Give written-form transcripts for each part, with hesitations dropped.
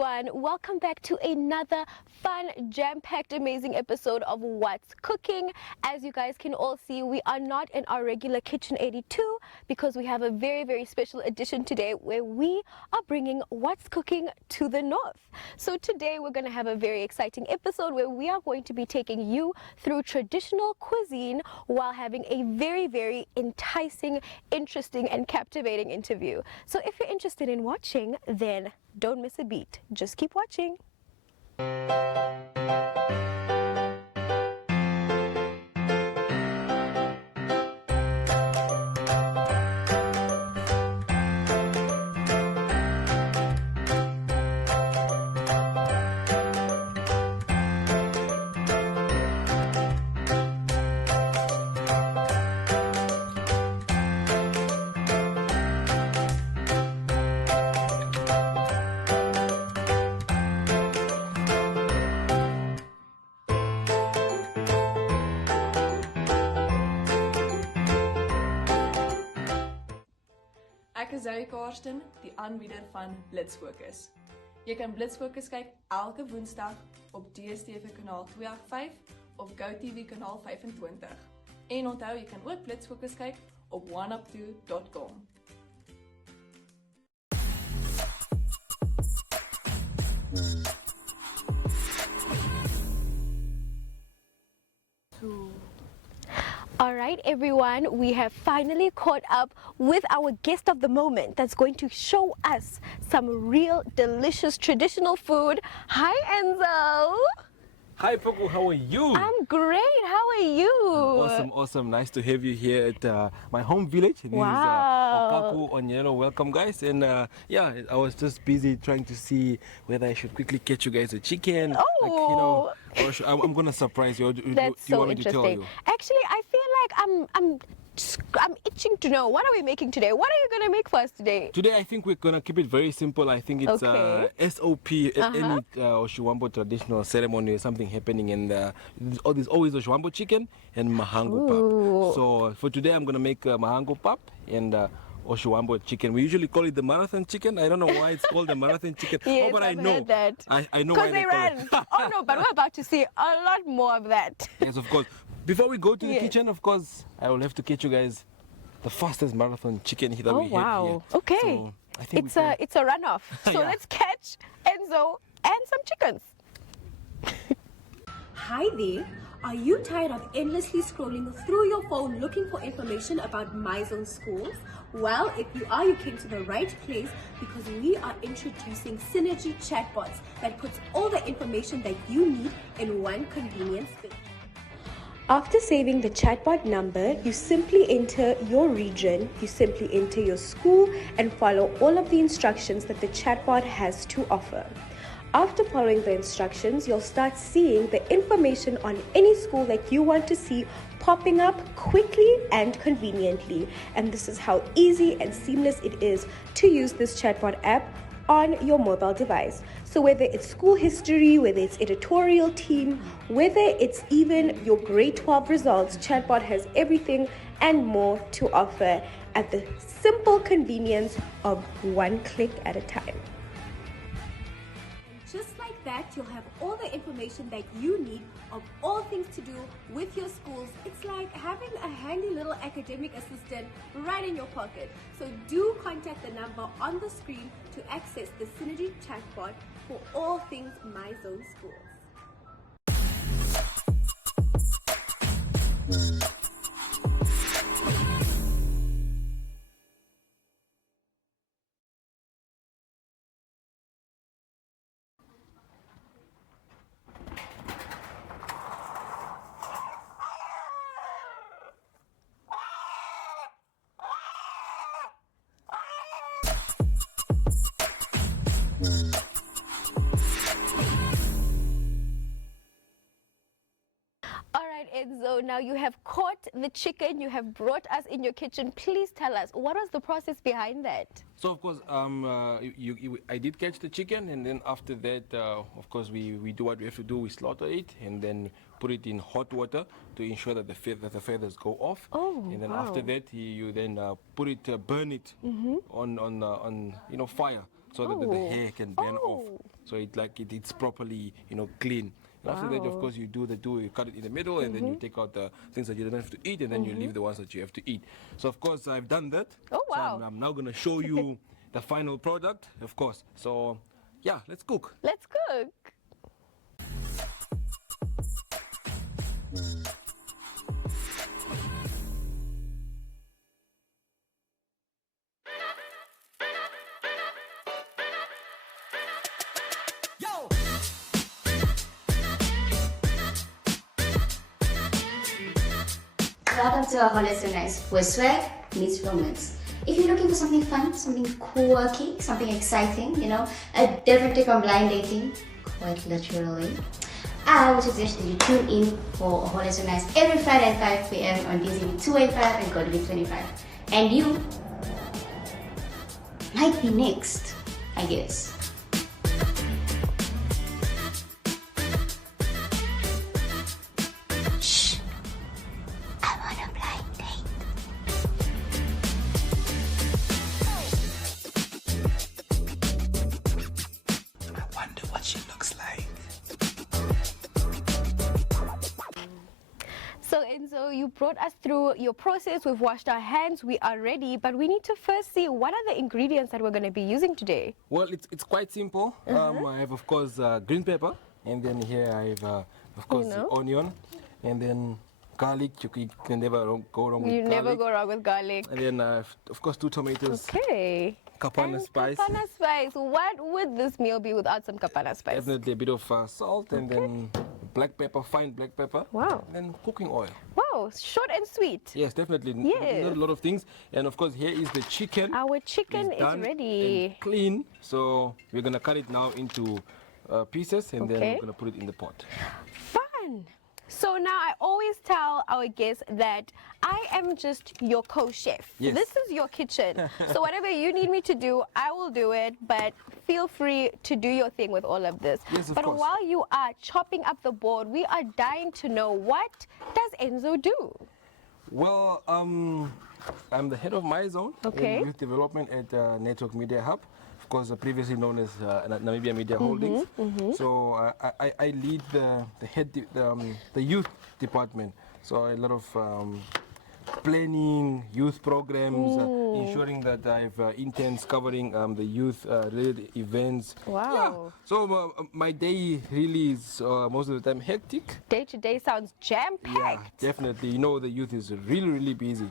everyone. Welcome back to another fun, jam-packed, amazing episode of What's Cooking. As you guys can all see, we are not in our regular Kitchen 82 because we have a very, very special edition today where we are bringing What's Cooking to the north. So today we're going to have a very exciting episode where we are going to be taking you through traditional cuisine while having a very, very enticing, interesting, and captivating interview. So if you're interested in watching, then don't miss a beat. Just keep watching. Ek is Zoe Karsten, die aanbieder van Blitz Fokus. Jy kan Blitz Fokus kyk elke Woensdag op DStv kanaal 285 of GoTV kanaal 25. En onthou, jy kan ook Blitz Fokus kyk op oneup2.com. All right, everyone, we have finally caught up with our guest of the moment that's going to show us some real delicious traditional food. Hi, Enzo. Hi, Poku, how are you? I'm great. How are you? Awesome. Nice to have you here at my home village. This Wow. is Okaku Onyelo. Welcome, guys. And yeah, I was just busy trying to see whether I should quickly catch you guys a chicken. Oh. Or I'm going to surprise you. That's you so want me to tell interesting. you? Actually, I feel like I'm itching to know, what are we making today? What are you going to make for us today? Today, I think we're going to keep it very simple. I think it's Okay. SOP, any Oshiwambo traditional ceremony, something happening. And there's always Oshiwambo chicken and mahango Ooh. pap. So for today, I'm going to make mahango pap and Oshiwambo chicken. We usually call it the marathon chicken. I don't know why it's called the marathon chicken. Yes, but I've I know. heard that. I know why Because they they call ran. it. Oh no, but we're about to see a lot more of that. Yes, of course. Before we go to the Yes. kitchen, of course, I will have to catch you guys the fastest marathon chicken that we have here. Okay. So I think It's a runoff. So Yeah. let's catch Enzo and some chickens. Hi there. Are you tired of endlessly scrolling through your phone looking for information about MyZone schools? Well, if you are, you came to the right place because we are introducing Synergy chatbots that puts all the information that you need in one convenient space. After saving the chatbot number, you simply enter your region, you simply enter your school and follow all of the instructions that the chatbot has to offer. After following the instructions, you'll start seeing the information on any school that you want to see popping up quickly and conveniently. And this is how easy and seamless it is to use this chatbot app on your mobile device. So whether it's school history, whether it's editorial team, whether it's even your grade 12 results, chatbot has everything and more to offer at the simple convenience of one click at a time. Just like that, you'll have all the information that you need of all things to do with your schools. It's like having a handy little academic assistant right in your pocket. So do contact the number on the screen to access the Synergy chatbot for all things MyZone schools. All right, Enzo, now you have caught the chicken, you have brought us in your kitchen. Please tell us, what was the process behind that? So of course, I did catch the chicken, and then after that, of course, we do what we have to do. We slaughter it, and then put it in hot water to ensure that the feathers go off. Oh, and then wow. after that, you then burn it on fire so that the Oh. hair can burn off. Oh. So it's properly, clean. And after that, of Wow. course, you cut it in the middle, and then you take out the things that you don't have to eat, and then you leave the ones that you have to eat. So of course, I've done that. Oh, So wow. I'm now gonna show you the final product, of course. So yeah, let's cook. Let's cook. Welcome to our Holiday So Nice, where swag meets romance. If you're looking for something fun, something quirky, something exciting, a different take on blind dating, quite literally, I would suggest that you tune in for Holiday So Nice every Friday at 5 p.m. on DSTV 285 and GoTV 25. And you might be next, I guess. Shh! I'm on a blind date. I wonder what she looks like. So Enzo, you brought us through your process. We've washed our hands. We are ready, but we need to first see what are the ingredients that we're going to be using today. Well, it's quite simple. I have, of course, green pepper, and then here I have, of course, the onion, and then garlic. You can never go wrong with You garlic. never go wrong with garlic. And then, of course, 2 tomatoes, Okay. kapana And spice, Kapana spice. What would this meal be without some kapana spice? definitely a bit of salt, and then black pepper, fine black pepper. Wow. And then cooking oil. Wow, short and sweet. Yes, definitely. Yes. Not a lot of things. And of course, here is the chicken. Our chicken It's is done ready. and clean. So we're gonna cut it now into pieces, and then Okay. we're gonna put it in the pot. Fun. So now I always tell our guests that I am just your co-chef. Yes. This is your kitchen. So whatever you need me to do, I will do it, but feel free to do your thing with all of this. Yes, of but course. while you are chopping up the board, we are dying to know, what does Enzo do? Well, I'm the head of my zone Okay. in youth development at Network Media Hub, of course, previously known as Namibia Media Holdings. So I lead the youth department. So a lot of planning, youth programs, ensuring that I have interns covering the youth related events. Wow. Yeah. So my day really is most of the time hectic. Day to day sounds Yeah, jam-packed. definitely. The youth is really busy.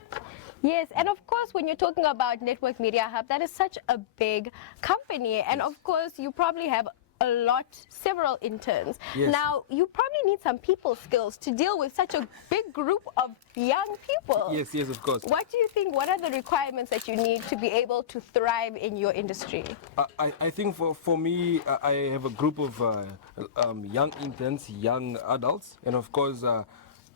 Yes, and of course, when you're talking about Network Media Hub, that is such a big company. And of course, you probably have several interns. Yes. Now, you probably need some people skills to deal with such a big group of young people. Yes, of course. What do you think, what are the requirements that you need to be able to thrive in your industry? I think for me, I have a group of young interns, young adults, and of course,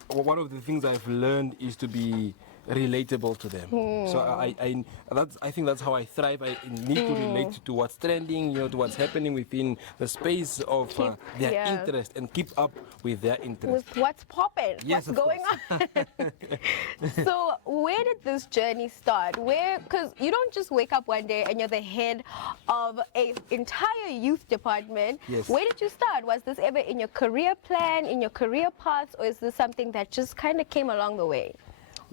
one of the things I've learned is to be relatable to them. So I think that's how I thrive. I need to relate to what's trending, to what's happening within the space of their yeah. interest, and keep up with their interest. With what's popping, Yes, what's of going on. So where did this journey start? Because you don't just wake up one day and you're the head of an entire youth department. Yes. Where did you start? Was this ever in your career plan, in your career path, or is this something that just kind of came along the way?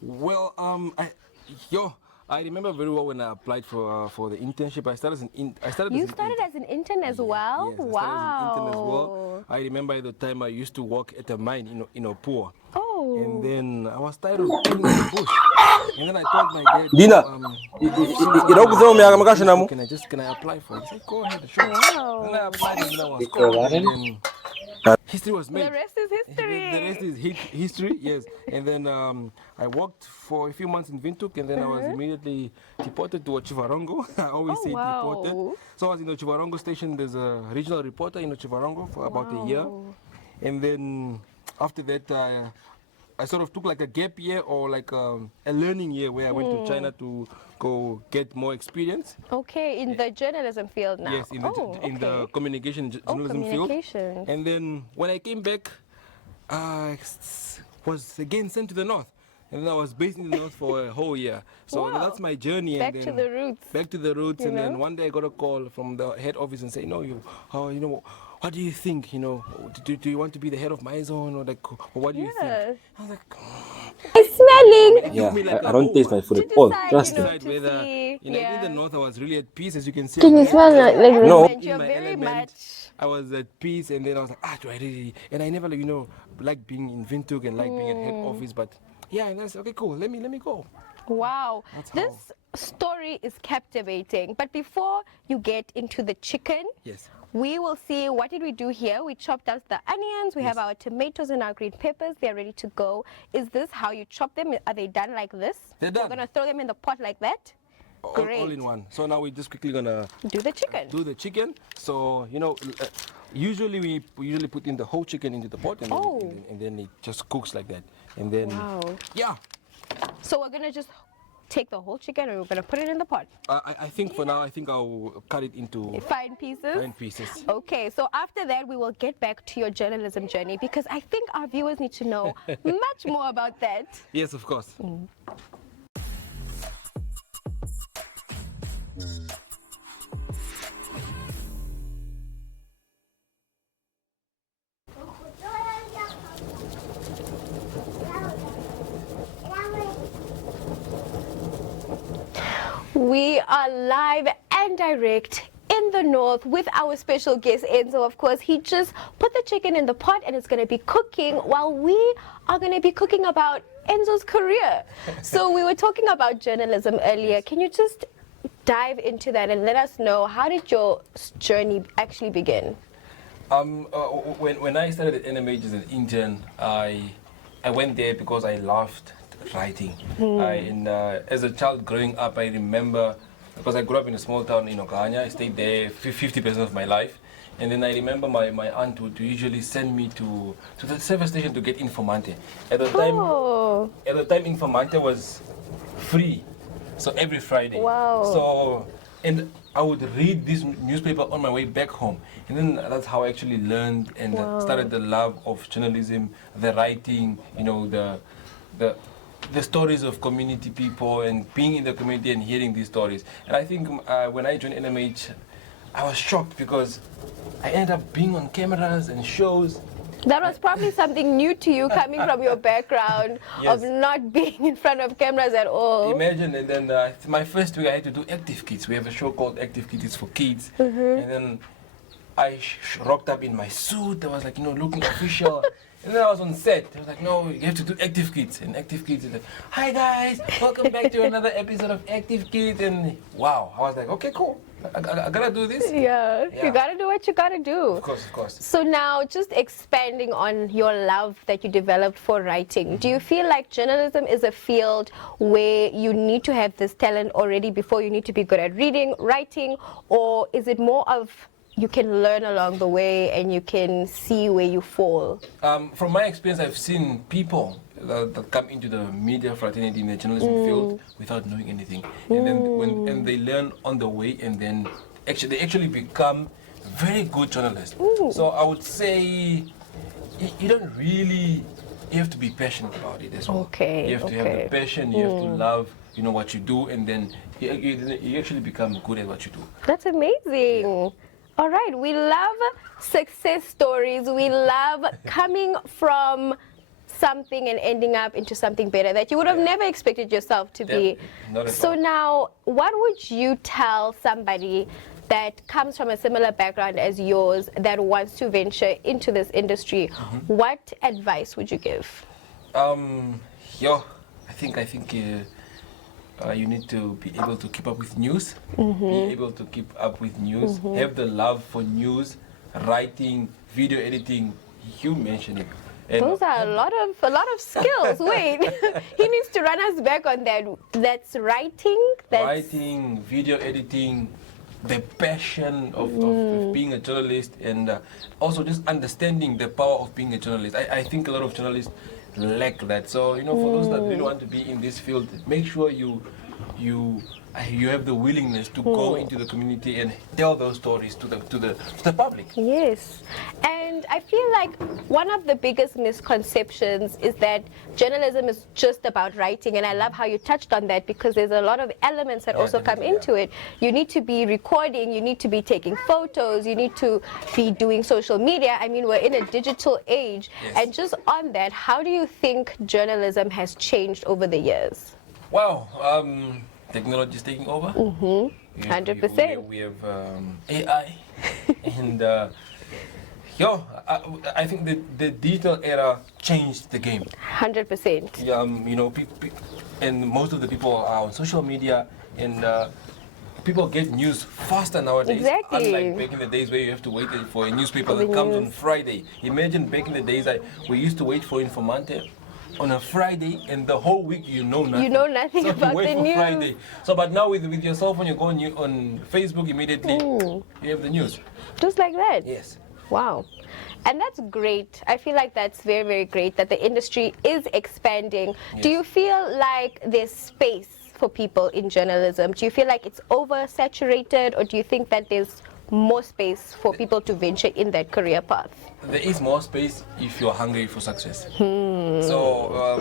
Well, I remember very well when I applied for the internship. I started You started as an intern as well? Yes, I started as an intern as well. I remember at the time I used to work at a mine in Opua. Oh. And then I was tired of being in the bush. And then I told my dad, Dina, can I apply for it? He said, go ahead, sure. Wow. And I applied, and then I was called. And then history was made. The rest is history. The rest is history, yes. And then I worked for a few months in Windhoek, and then I was immediately deported to Chivarongo. I always Oh, say wow. deported. So I was in the Chivarongo station. There's a regional reporter in Chivarongo for about a year. And then after that, I sort of took like a gap year, or like a learning year, where I went to China to go get more experience. Okay, in the journalism field now. Yes, in the communication journalism field. communication. And then when I came back, I was again sent to the north and then I was based in the north for a whole year. So Wow. that's my journey. Back and to then the roots. Back to the roots, You and then know? one day I got a call from the head office and say, no, what do you think? Do you want to be the head of my zone, or like, or what do you Yeah. think? I was like, It's smelling. give me like I don't taste my food To at all. decide, Trust you me. know, decide to whether see, in yeah. the north I was really at peace, as you can see. Can I you was smell in like No. element? You're my very element. much. I was at peace, and then I was like, do I really? And I never, like being in Windhoek and like being at head Mm. office, but yeah, and that's okay, cool. Let me go. Wow, That's this story is captivating. But before you get into the chicken, Yes. we will see what did we do here. We chopped out the onions. We have our tomatoes and our green peppers. They're ready to go. Is this how you chop them? Are they done like this? They're We're done. gonna throw them in the pot like that. All Great. in one. So now we're just quickly gonna Do the chicken. do the chicken. So usually we usually put in the whole chicken into the pot, and then, Oh. and then it just cooks like that. And then Wow. yeah, So we're gonna just take the whole chicken and we're gonna put it in the pot. I think for now I'll cut it into Fine pieces. fine pieces. Okay, so after that, we will get back to your journalism journey because I think our viewers need to know much more about that. Yes, of course. We are live and direct in the north with our special guest Enzo. Of course, he just put the chicken in the pot and it's going to be cooking while we are going to be cooking about Enzo's career. So we were talking about journalism earlier. Can you just dive into that and let us know, how did your journey actually begin? When I started at NMH as an intern, I went there because I loved writing. As a child growing up, I remember, because I grew up in a small town in Okanya, I stayed there 50% of my life. And then I remember my aunt would usually send me to the service station to get Informante. At the time, Oh, Informante was free, so every Friday. Wow. So, and I would read this newspaper on my way back home, and then that's how I actually learned and started the love of journalism, the writing, the stories of community people and being in the community and hearing these stories. And I think when I joined NMH, I was shocked because I ended up being on cameras and shows. that was probably something new to you coming from your background of Yes. not being in front of cameras at all. Imagine, and then my first week I had to do Active Kids. We have a show called Active Kids, it's for kids. And then I rocked up in my suit. I was like, looking official. And then I was on set. I was like, no, you have to do Active Kids. And Active Kids is like, hi guys, welcome back to another episode of Active Kids. And wow, I was like, okay, cool. I gotta do this. Yeah, Yeah. you gotta do what you gotta do. Of course. So now, just expanding on your love that you developed for writing, do you feel like journalism is a field where you need to have this talent already before you need to be good at reading, writing, or is it more of you can learn along the way and you can see where you fall? From my experience, I've seen people that come into the media fraternity in the journalism field without knowing anything, and then and they learn on the way, and then they actually become very good journalists. So I would say you don't really, you have to be passionate about it as well. Okay, You have to have okay. the passion. You have to love, what you do, and then you actually become good at what you do. That's amazing. All right, we love success stories. We love coming from something and ending up into something better that you would have never expected yourself to be. Not at So all. now, what would you tell somebody that comes from a similar background as yours that wants to venture into this industry? What advice would you give? I think you need to be able to keep up with news. Be able to keep up with news. Have the love for news, writing, video editing. You mentioned it. And Those are a lot of skills. Wait, he needs to run us back on that. That's writing. That's writing, video editing, the passion of being a journalist, and also just understanding the power of being a journalist. I think a lot of journalists lack that. So, for those that really want to be in this field, make sure you you have the willingness to go into the community and tell those stories to the public. Yes. And I feel like one of the biggest misconceptions is that journalism is just about writing. And I love how you touched on that, because there's a lot of elements that also come into it. You need to be recording, you need to be taking photos, you need to be doing social media. I mean, we're in a digital age. Yes. And just on that, how do you think journalism has changed over the years? Wow. Technology is taking over. 100%. We have AI, and I think the digital era changed the game. 100%. You know, and most of the people are on social media, and people get news faster nowadays. Exactly. Unlike back in the days where you have to wait for a newspaper that comes on Friday. Imagine back in the days we used to wait for Informante on a Friday, and the whole week you know nothing. You know nothing so about you wait the for news. Friday. So, but now with your cell phone, you go on Facebook immediately. You have the news. Just like that. Yes. Wow. And that's great. I feel like that's very, very great that the industry is expanding. Yes. Do you feel like there's space for people in journalism? Do you feel like it's oversaturated, or do you think that there's more space for people to venture in that career path? There is more space if you're hungry for success. So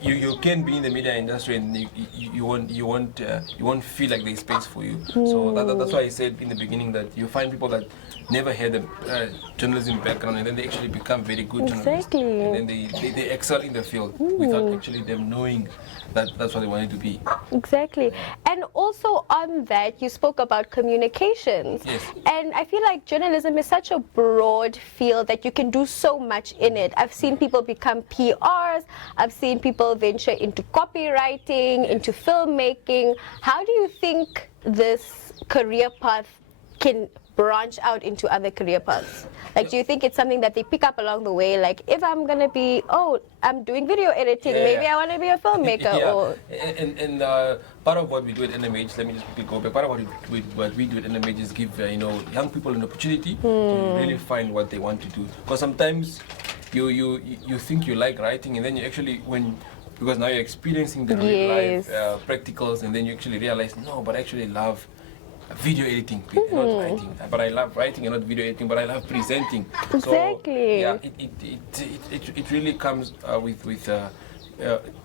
you can be in the media industry and you won't feel like there's space for you. So that's why I said in the beginning that you find people that never had a journalism background, and then they actually become very good journalists. Exactly. And then they excel in the field without actually them knowing that that's what they wanted to be. Exactly. And also on that, you spoke about communications. Yes. And I feel like journalism is such a broad field that you can do so much in it. I've seen people become PRs, I've seen people venture into copywriting, into filmmaking. How do you think this career path can branch out into other career paths? Like, do you think it's something that they pick up along the way? Like, if I'm gonna be, I'm doing video editing, maybe I want to be a filmmaker. Or And part of what we do at NMH, let me just quickly go back. Part of what we do at NMH is give young people an opportunity to really find what they want to do. Because sometimes you think you like writing, and then you actually because now you're experiencing the real life practicals, and then you actually realize, no, but I actually love video editing, not writing. But I love writing and not video editing, but I love presenting. Exactly. So, yeah, it really comes with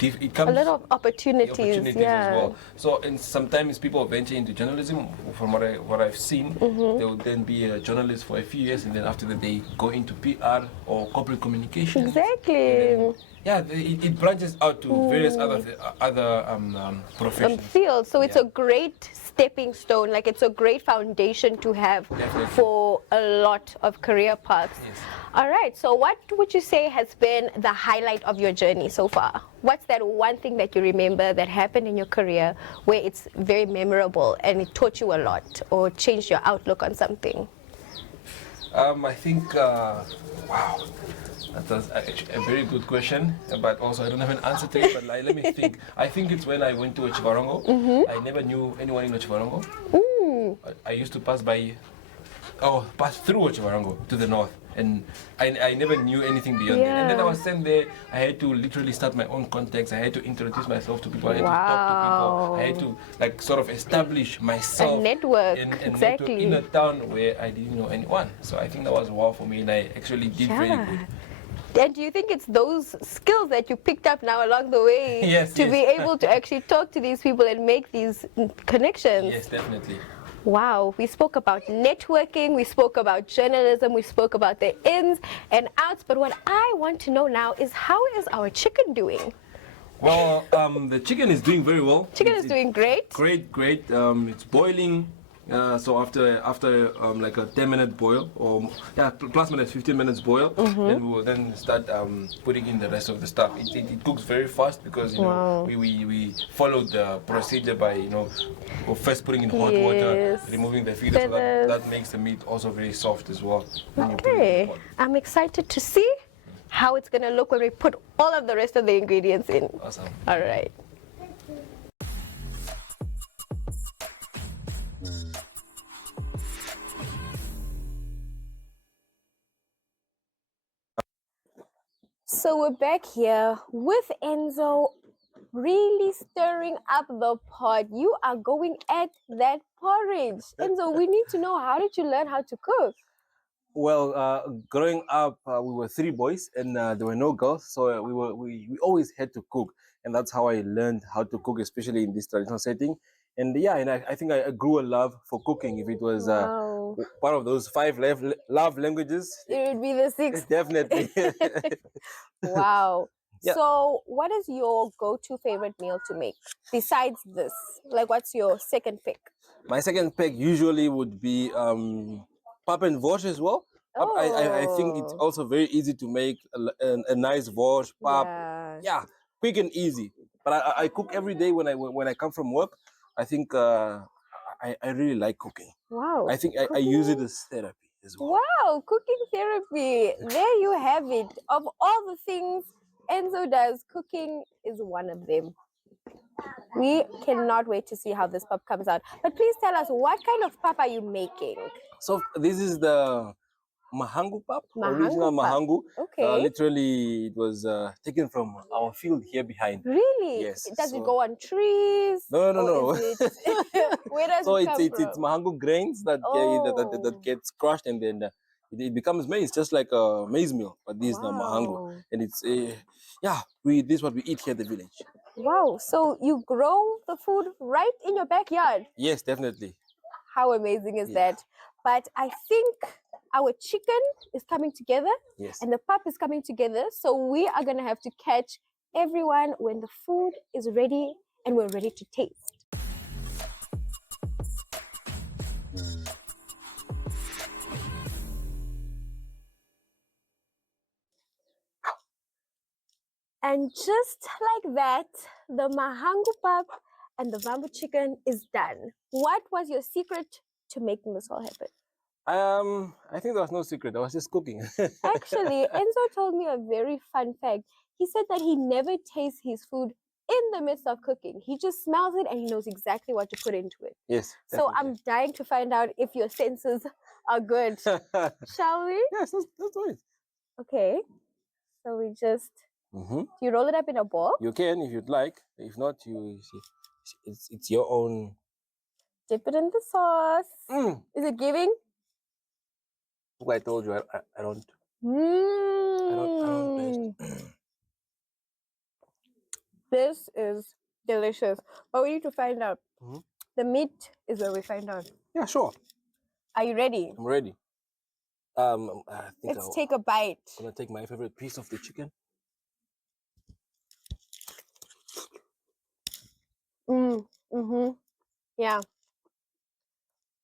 it comes a lot of opportunities, as well. So, and sometimes people venture into journalism. From what I've seen, they would then be a journalist for a few years, and then after that they go into PR or corporate communication. Exactly. Yeah, it branches out to various other professions. Fields. So it's a great stepping stone. Like, it's a great foundation to have for a lot of career paths. Yes. All right. So what would you say has been the highlight of your journey so far? What's that one thing that you remember that happened in your career where it's very memorable and it taught you a lot or changed your outlook on something? I think, wow. That's a very good question, but also I don't have an answer to it, but let me think. I think it's when I went to Chivarongo. I never knew anyone in Chivarongo. I used to pass through Chivarongo to the north, and I never knew anything beyond that. And then I was sent there, I had to literally start my own contacts. I had to introduce myself to people, I had to talk to people. I had to sort of establish myself. A network, network in a town where I didn't know anyone. So I think that was wow for me, and I actually did very good. And do you think it's those skills that you picked up now along the way to be able to actually talk to these people and make these connections? Yes, definitely. Wow, we spoke about networking, we spoke about journalism, we spoke about the ins and outs, but what I want to know now is, how is our chicken doing? Well, the chicken is doing very well. Chicken is doing great. Great. It's boiling. So after like a 10-minute boil, or plus minus 15 minutes boil, then we will then start putting in the rest of the stuff. It cooks very fast because we followed the procedure by first putting in hot water, removing the feathers, so that makes the meat also very soft as well. Okay, I'm excited to see how it's gonna look when we put all of the rest of the ingredients in. Awesome. All right. So we're back here with Enzo really stirring up the pot. You are going at that porridge. And so we need to know, how did you learn how to cook? Well, growing up, we were three boys, and there were no girls, so we always had to cook, and that's how I learned how to cook, especially in this traditional setting. And yeah, and I think I grew a love for cooking. If it was Wow. one of those five love languages, It would be the sixth. definitely. Wow. Yeah. So, what is your go-to favorite meal to make besides this? Like, what's your second pick? My second pick usually would be pap and vosh as well. I think it's Oh. also very easy to make a nice vosh pap. Yeah. Yeah, quick and easy. But I cook every day when I come from work. I think I really like cooking. Wow. I think I use it Cooking- as therapy as well. Wow, cooking therapy. There you have it. Of all the things Enzo does, cooking is one of them. We cannot wait to see how this pap comes out. But please tell us, what kind of pap are you making? So this is the Mahangu pap, original Mahangu pap. Mahangu. Okay. Literally, it was taken from our field here behind. Really? Yes, Does it so- go on trees? No. Or is it- Where does So it come it's from? Mahangu grains that that Oh. gets crushed, and then it becomes maize, just like a maize meal. But this is now Mahangu, Wow. and it's this is what we eat here at the village. Wow. So you grow the food right in your backyard. Yes, definitely. How amazing is Yeah. that? But I think our chicken is coming together Yes. and the pap is coming together. So we are going to have to catch everyone when the food is ready and we're ready to taste. And just like that, the Mahangu pap and the Vambu chicken is done. What was your secret to making this all happen? I think there was no secret. I was just cooking. Actually, Enzo told me a very fun fact. He said that he never tastes his food in the midst of cooking. He just smells it and he knows exactly what to put into it. Yes. So I'm dying to find out if your senses are good. definitely. Shall we? Yes, let's do it. Okay. So we just, Hmm. you roll it up in a ball, You can if you'd like. If not, it's your own. dip it in the sauce. Mm. Is it giving? Look, I told you I don't Mm. taste. This is delicious. But we need to find out. Mhm. The meat is where we find out. Yeah, sure. Are you ready? I'm ready. I think Let's take a bite. I'm gonna take my favorite piece of the chicken. Mm-hmm. Yeah.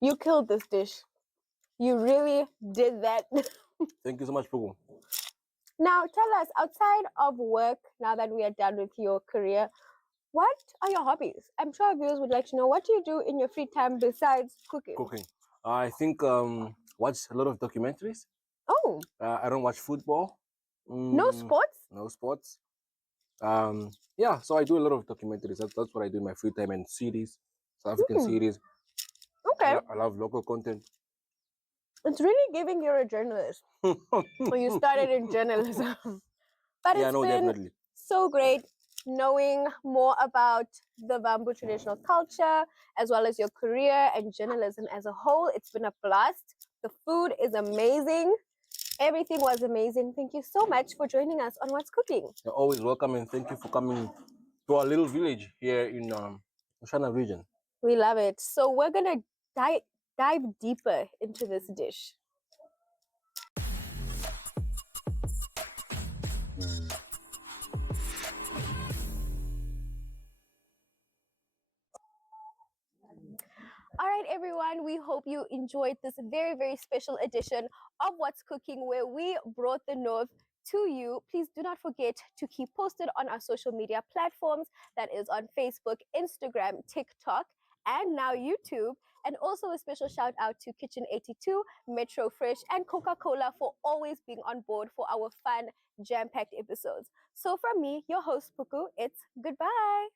You killed this dish. You really did that. Thank you so much, Pugu. Now, tell us, outside of work, now that we are done with your career, what are your hobbies? I'm sure our viewers would like to know, what do you do in your free time besides cooking? Cooking. I think watch a lot of documentaries. Oh, I don't watch football. no sports? No sports. Yeah, so I do a lot of documentaries. That's what I do in my free time, and series, South African series. Okay. I love local content. It's really giving you're a journalist. Or you started in journalism. But Yeah, it's no, been definitely. so great knowing more about the Vambu traditional culture, as well as your career and journalism as a whole. It's been a blast. The food is amazing. Everything was amazing. Thank you so much for joining us on What's Cooking. You're always welcome, and thank you for coming to our little village here in Oshana region. We love it. So we're going to dive deeper into this dish. All right, everyone, we hope you enjoyed this very, very special edition of What's Cooking, where we brought the North to you. Please do not forget to keep posted on our social media platforms. That is on Facebook, Instagram, TikTok, and now YouTube. And also a special shout out to Kitchen 82, Metro Fresh, and Coca-Cola for always being on board for our fun, jam-packed episodes. So from me, your host, Puku, it's goodbye.